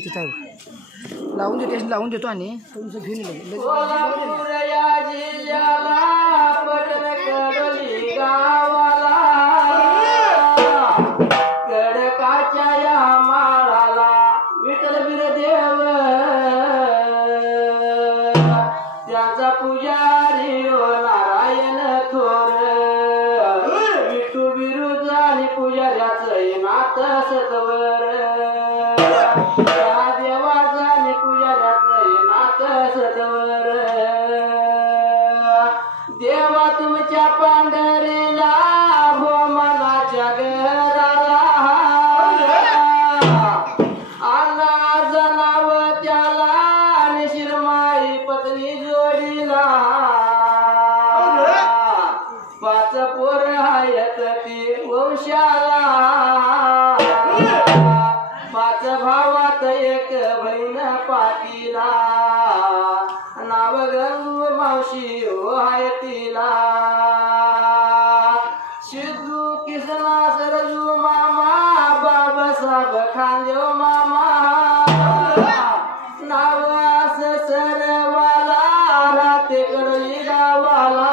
तिथं आहे लावून देतो आणि तुमचं घेऊन पुजारी नारायण थोर विठू विरुद्ध आणि पुजाऱ्याचं नाथ सतवर देवाचं आणि पुजाऱ्याचं नाथ सतवर देवा तुमच्या पांढरीला भोमनाच्या घराला अन्ना जनाव त्याला आणि शिरमाई पत्नी जोडीला पाच पोर आहेत ती वंशाला पाच भावात एक बहीण पाटीला नाव गंगू मावशी आहे तिला सिद्धू किसना सरजू मामा बाबासाहेब खांदेव मामा नाव असं सरवाला राहते कडई गावाला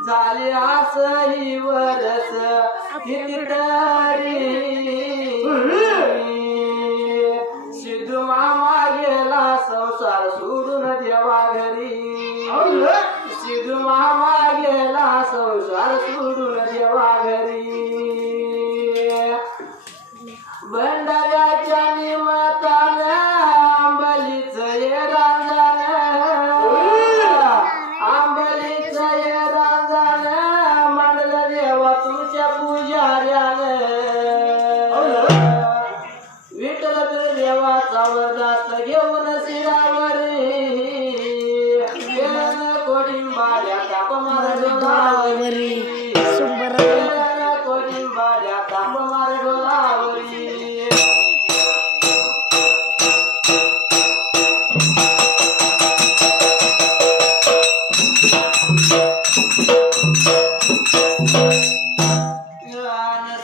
झाले असं ही वरस कितीतरी सिद्धू मामा गेला संसार सोडून देवा घरी सिद्धू मामा गेला संसार सोडून देवा घरी भंडाऱ्याच्या निमतानं आंबलीचं ये रांजानं मांडलं देवा तुमच्या पुजाऱ्यानं विठ्ठल देवाचा वरदास्त घेऊन शिरावरी गेलं कोडिंबाड्या ताप मार डोलावरी कोडिंबाड्या ताप मार डोलावरी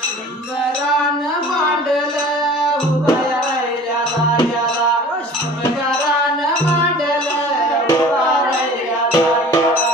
सुंदरान मांडलं उभया राहिल्याला याला सुंदरान मांडलं उभा राहिल्याला याला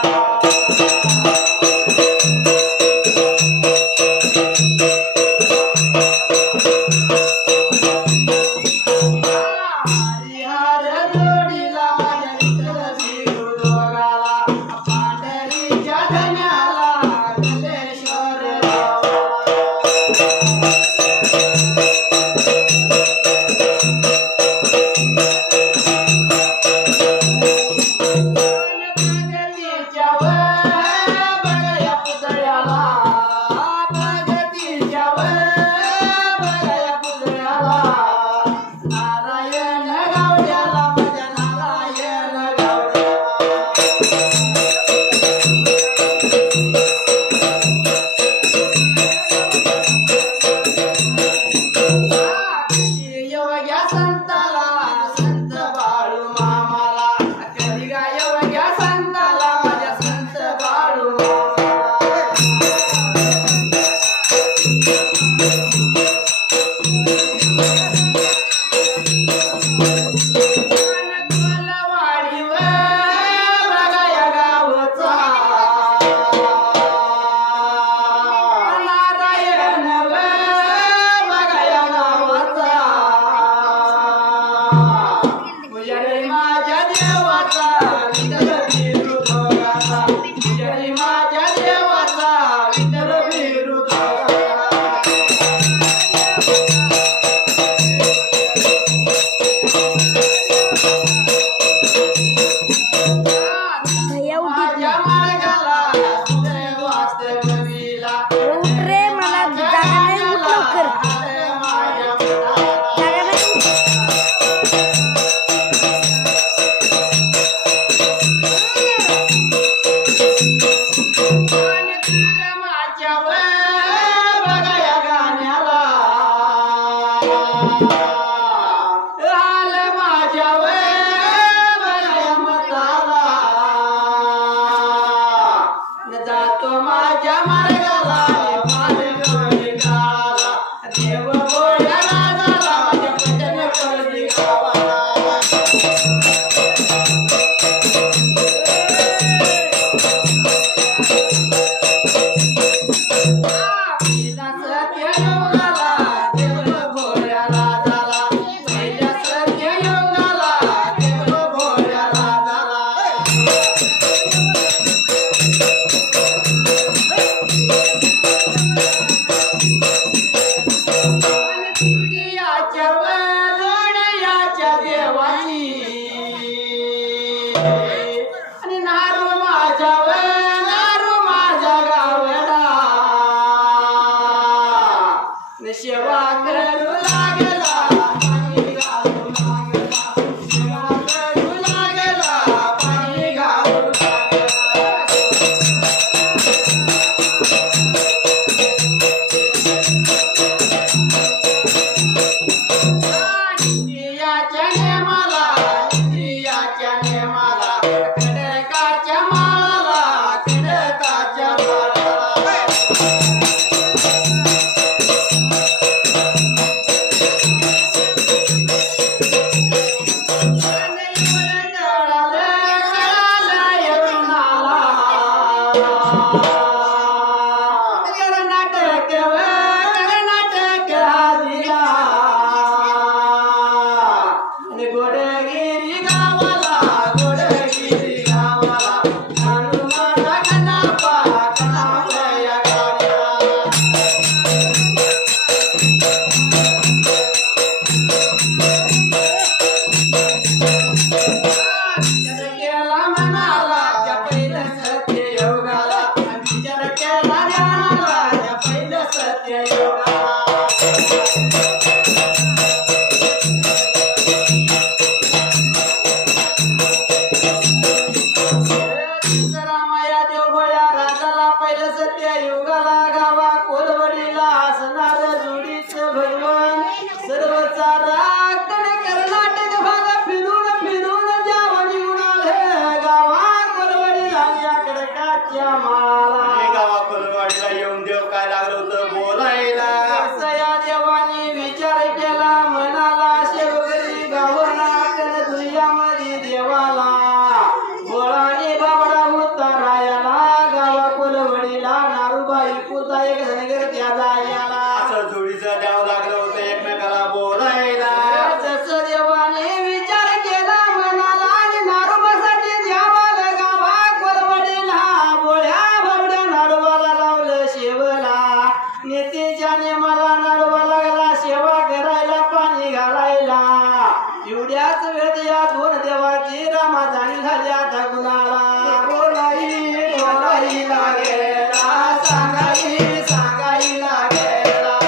एवढ्याच वेळेत या दोन देवाची रामा जाणी झाली आता कुणाला बोलाई बोलाई लागेला सांगाई सांगाई लागेला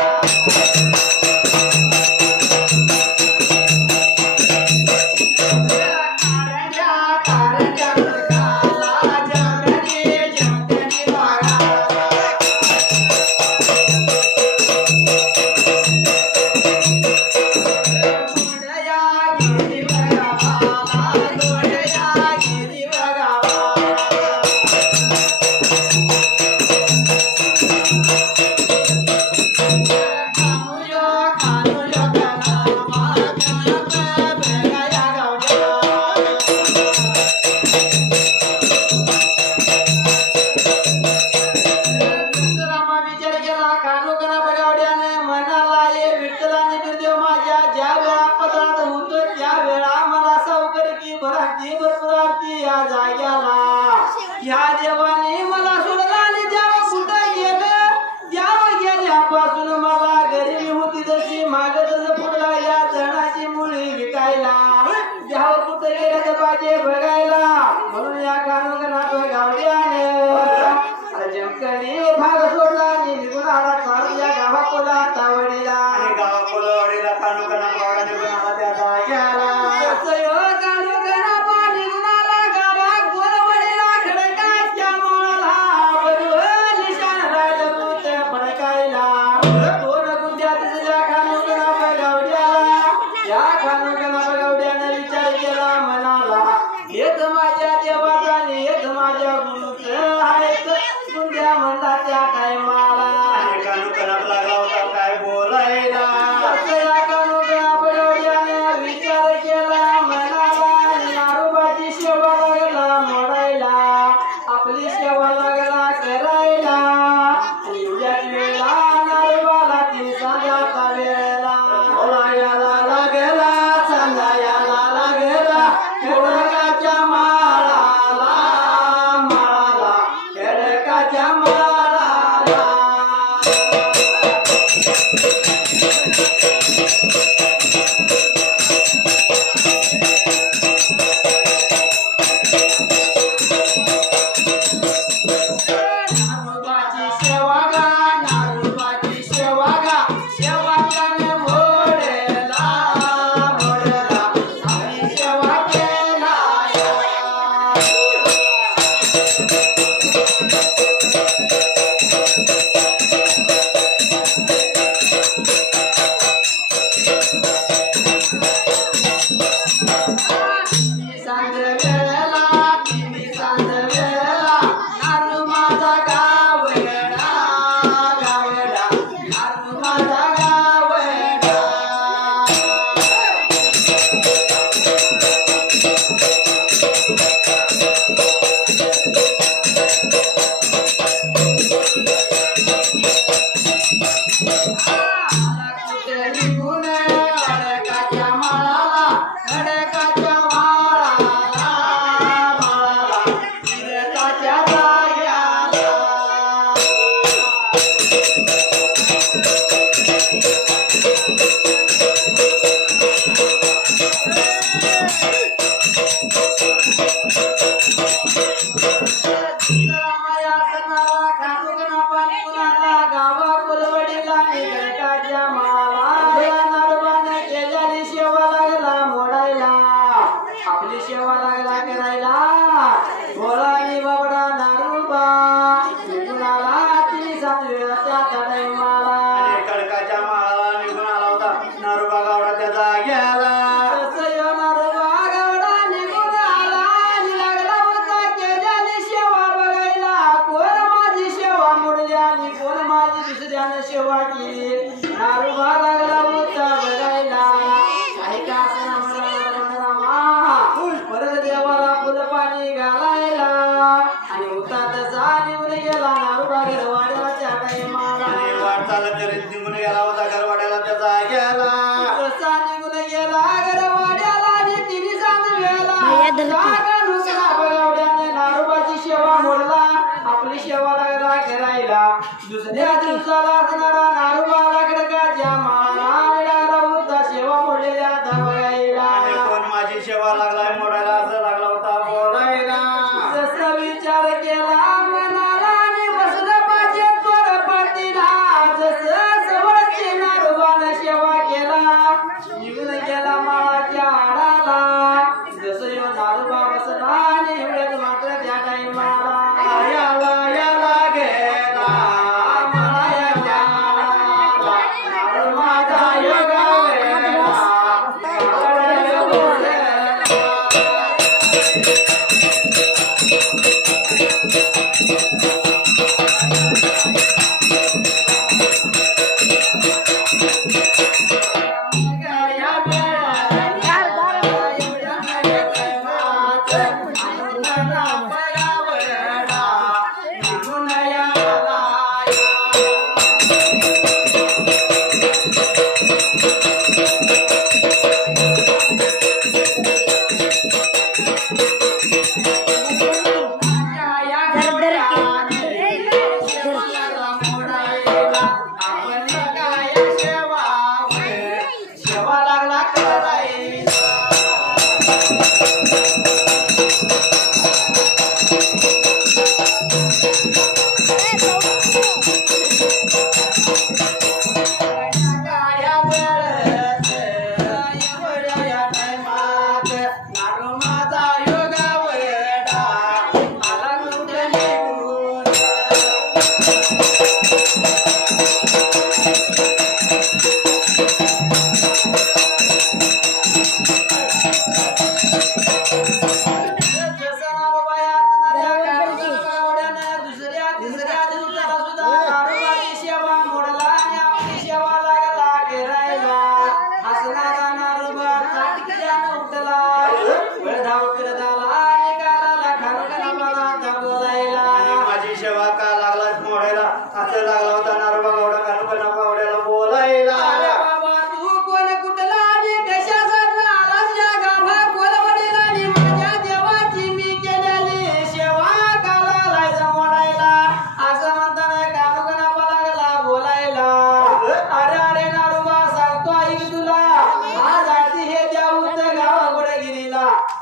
दुसऱ्या दिवसाला असणारा नारूबाला खडकाच्या माळा सेवा मोडलेल्या धावगाईला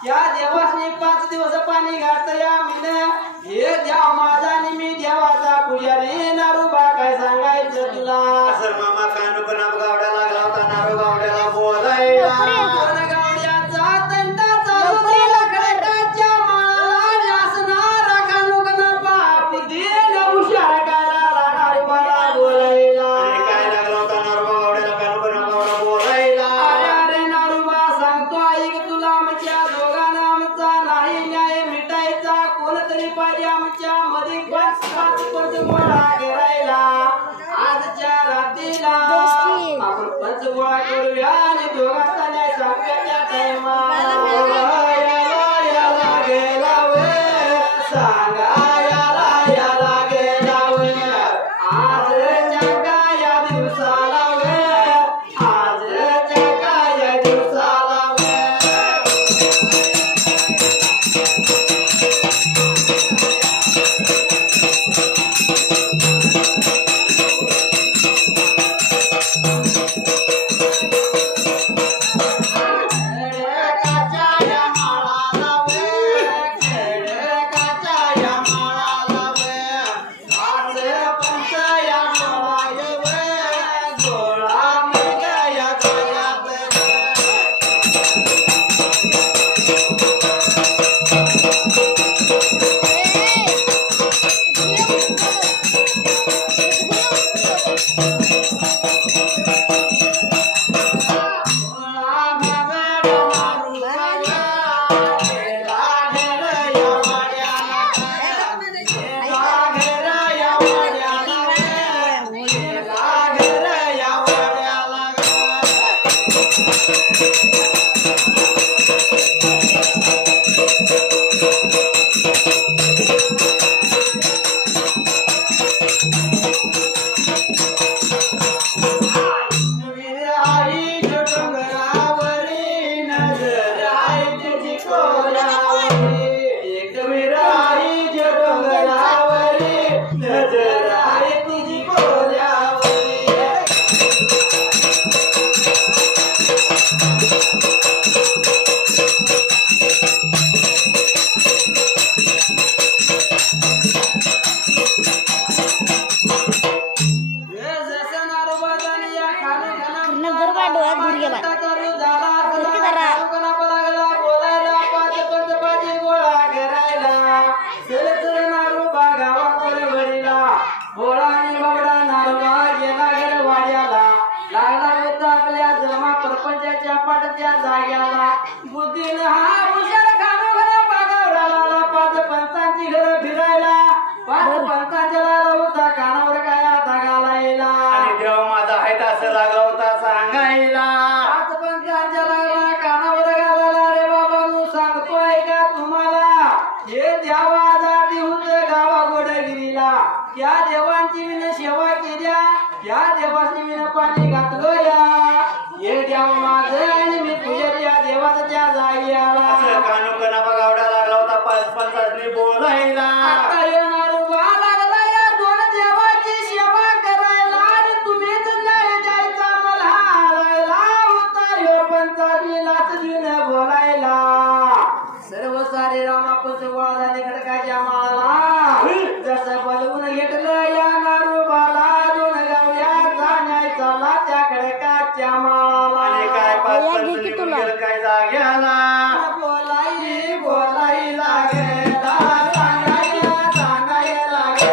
या देवासनी 5 दिवस पाणी घातलं या मीनं हे देव माझा आणि मी देवाचा पुजारी नारोबा काय सांगायचं तुला सर मामा कानू पण गावड्या लागला होता नारो गावड्याला बोलायला गावड्याचा तंटा चालू खडकाच्या माळाला असणारा कानूकना बाप देन हुशार करायला नारोबाला बोलायला आणि काय लागला होता नारो गावड्याला कानू पण गावडा बोलायला अरे नारोबा सांगतो ऐक तुला आमच्या दोघांना आमचा नाही न्याय मिटायचा कोणतरी पाहिजे आमच्या मध्ये 5 गोळा करायला आजच्या रात्रीला आपण 5 गोळा करूया आणि दोघांचा न्याय सांगूया त्या टायमाला गेला सांगायला गेला आजच्या काय दिवसाला आजच्या काय दिवसाला बुद्धीने हा हुशार खानोखरा बागावराला 5 पंचांची घर फिरायला 5 पंचांच्या होता कानावर काय आता घालायला आणि देव माझा आहे असं लागला होता सांगायला 5 पंचांच्या लागला कानावर घालायला रे बाबा मी सांगतोय का तुम्हाला हे देवा आजादी होते गावा गोडगिरीला त्या देवांची मी सेवा केल्या त्या देवाची मी पाणी घातलो या हे देव माझं आणि मी पुजारी या देवाचा त्या जागी आला कानू पण गावडा लागला होता 5 पंचांनी बोलायला आता येणार उभा लागला या 2 देवाची सेवा करायला आणि तुम्हीच नाही जायचा मला हारायला होता ह्यो पंचाची लाच देऊन बोलायला सर्व सारे रामापंच गोळा झाले खडकाच्या माळाला जसं बोलवून घेतलं या नारोबाला 2 गावड्या जाण्याचा ला त्या खडकाच्या माळाला आणि काय 5 पंचांनी काय जाग्याला बोलाई लागेला सांगायला लागेला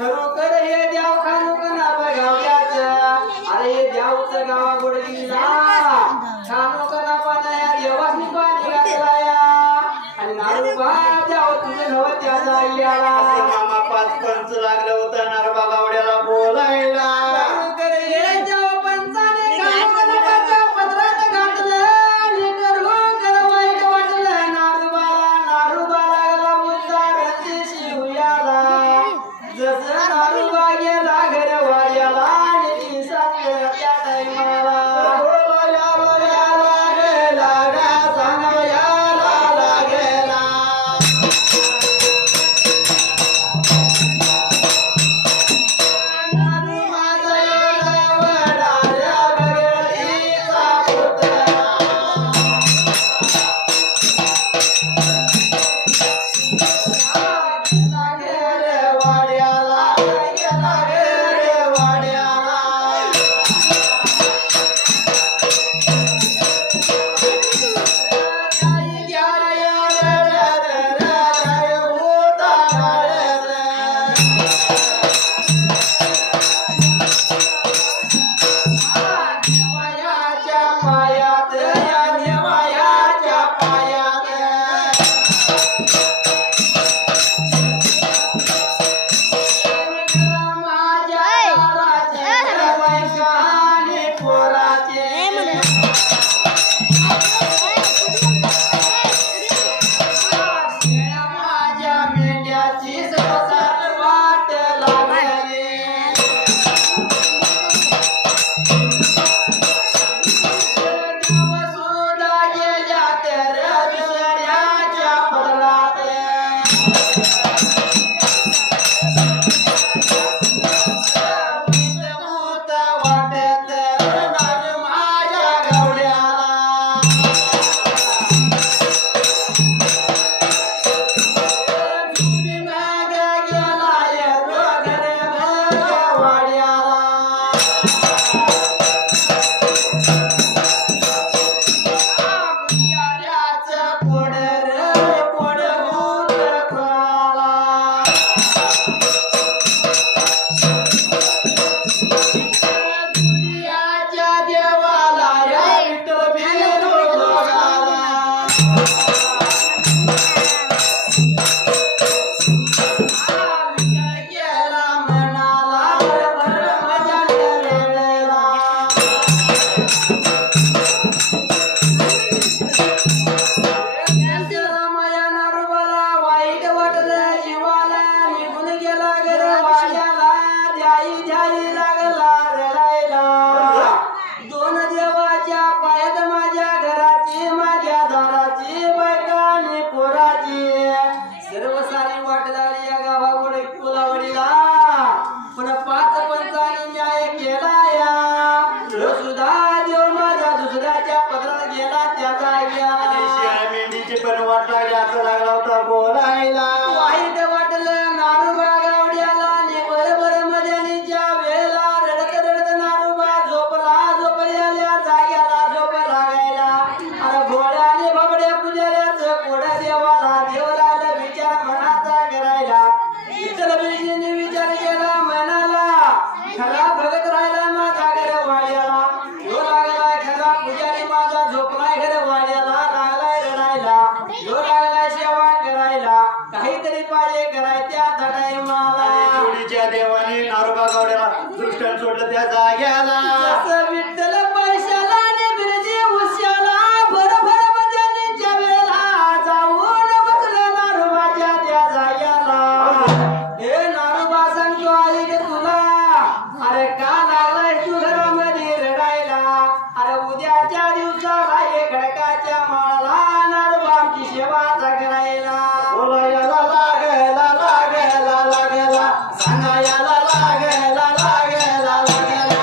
खरोखर हे देव खानुकना बघावल्याचं अरे हे देवचं गावा गोडगीला खानुकना पाण्या देवानी पाणी घातलाया आणि नारूबा देव तुझे नव त्या जायला मामा 5 पंच लागलं होतं नारोबा गावड्याला बोलायला खरोखर हे देव पंचाने खानुकनाच्या पदरात घातलं आणि खरोखर वाईट वाटलं नारूबाला लागला मुद्दा रंजीशी हुयाला जसं नारूबा गेला घर वाड्याला आणि ती सासर त्या टायमाला सोडलं त्या जाग्याला विठ्ठल पैशाला आणि बिरजी उश्याला भर भर मजानीच्या वेळेला जाऊन बसलं नारोबाच्या त्या जाग्याला हे नारोबा सांगतो आई गे तुला अरे का लागलाय तू घरामध्ये रडायला अरे उद्याच्या दिवसाला हे खडकाच्या माळाला नारोबा आमची सेवा करायला बोलायला लागला लागला लागला सांगायला लागला लागला लागला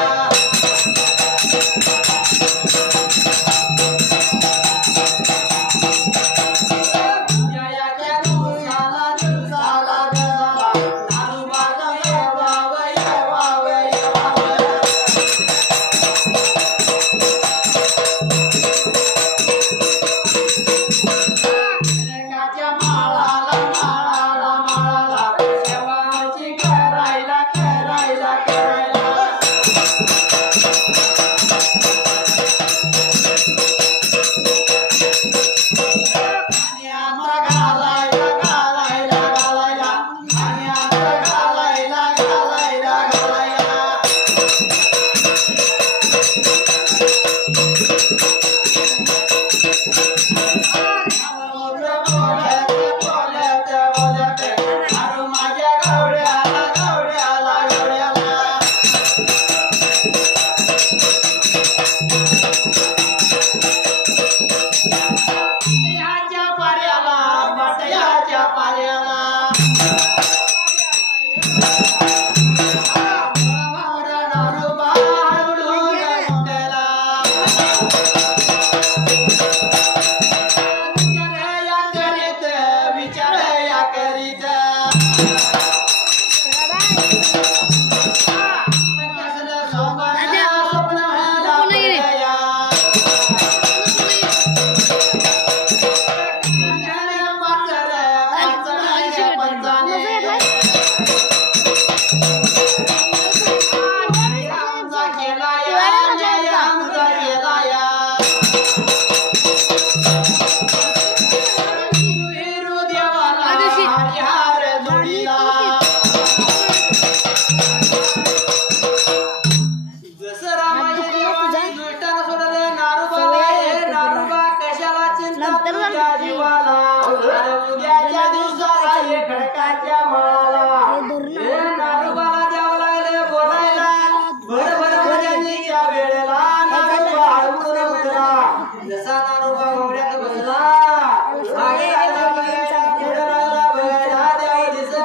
आणि उद्याच्या दिवसाला हे खडकाच्या माळाला हे नारोबाला द्यावं लागलं बोलायला भर भर भजनीच्या वेळेला नारोबा हळून उठला जसा नारोबा घोड्यात बसला मागे लागला बघायला पुढं लागला बघायला देव दिसत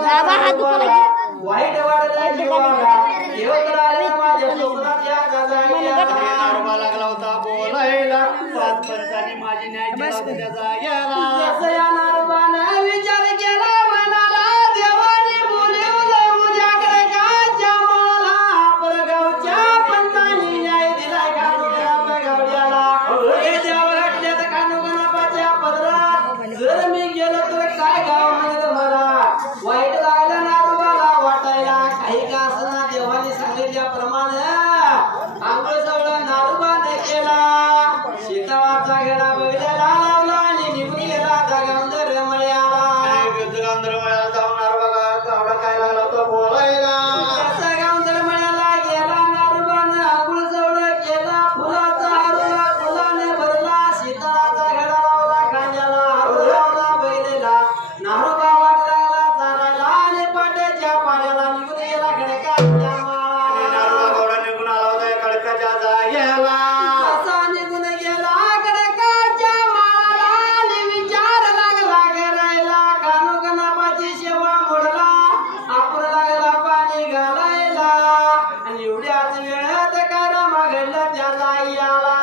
वाईट वाटलं जीवाला देव तर आले माझ्या स्वप्नात या जाग्याला नारोबा लागला होता बोलायला पाच पंचांनी माझी न्याय केला होता त्या जाग्याला जसं या नारोबानं विचार केला मनाला देवाने बोलवलं उजागर गाच्या माळाला परगावच्या पंचांनी न्याय दिलाय कानोगनापा गावड्याला हे देव घातल्यात कानोगनापाच्या पदरात जर मी गेलो तर काय गाव म्हणेल मला वाईट लागलं नारोबाला वाटायला काही का असना देवाने सांगितल्याप्रमाणे आंघोळ सगळं नारोबाने केला शीतळाचा घेडा बघल्याला लावला आणि निघून गेला जागांदर मळ्याला गांधर मळ्याला जाऊन नारोबा गावडा काय लागला होता बोलायला जागांदर मळ्याला गेला नारोबाने आंघोळ सगळं केला फुलाचा हारुला फुलाने भरला शीतळाचा घेडा लावला खांद्याला हारू लावला बघलेला नारोबा वाट लागला चालायला आणि पाट्याच्या पाण्याला निघून गेला खडकाच्या माळाला नारोबा गावडा निघून आला होता खडकाच्या जाग्याला असा निघून गेला खडकाच्या माळाला आणि विचार लागला करायला कानोगनापाची सेवा मोडला आपण लागला पाणी घालायला आणि एवढ्याच वेळात कारमा घडलं त्याला याला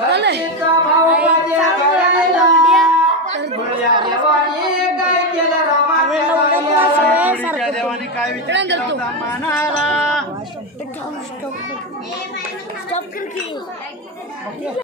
लक्ष्मीचा भाऊ माझ्या गळ्याला मुळ्या देवाने काय केलं रामाच्या गळ्याला मुळीच्या देवाने काय विचार केला होता मानाला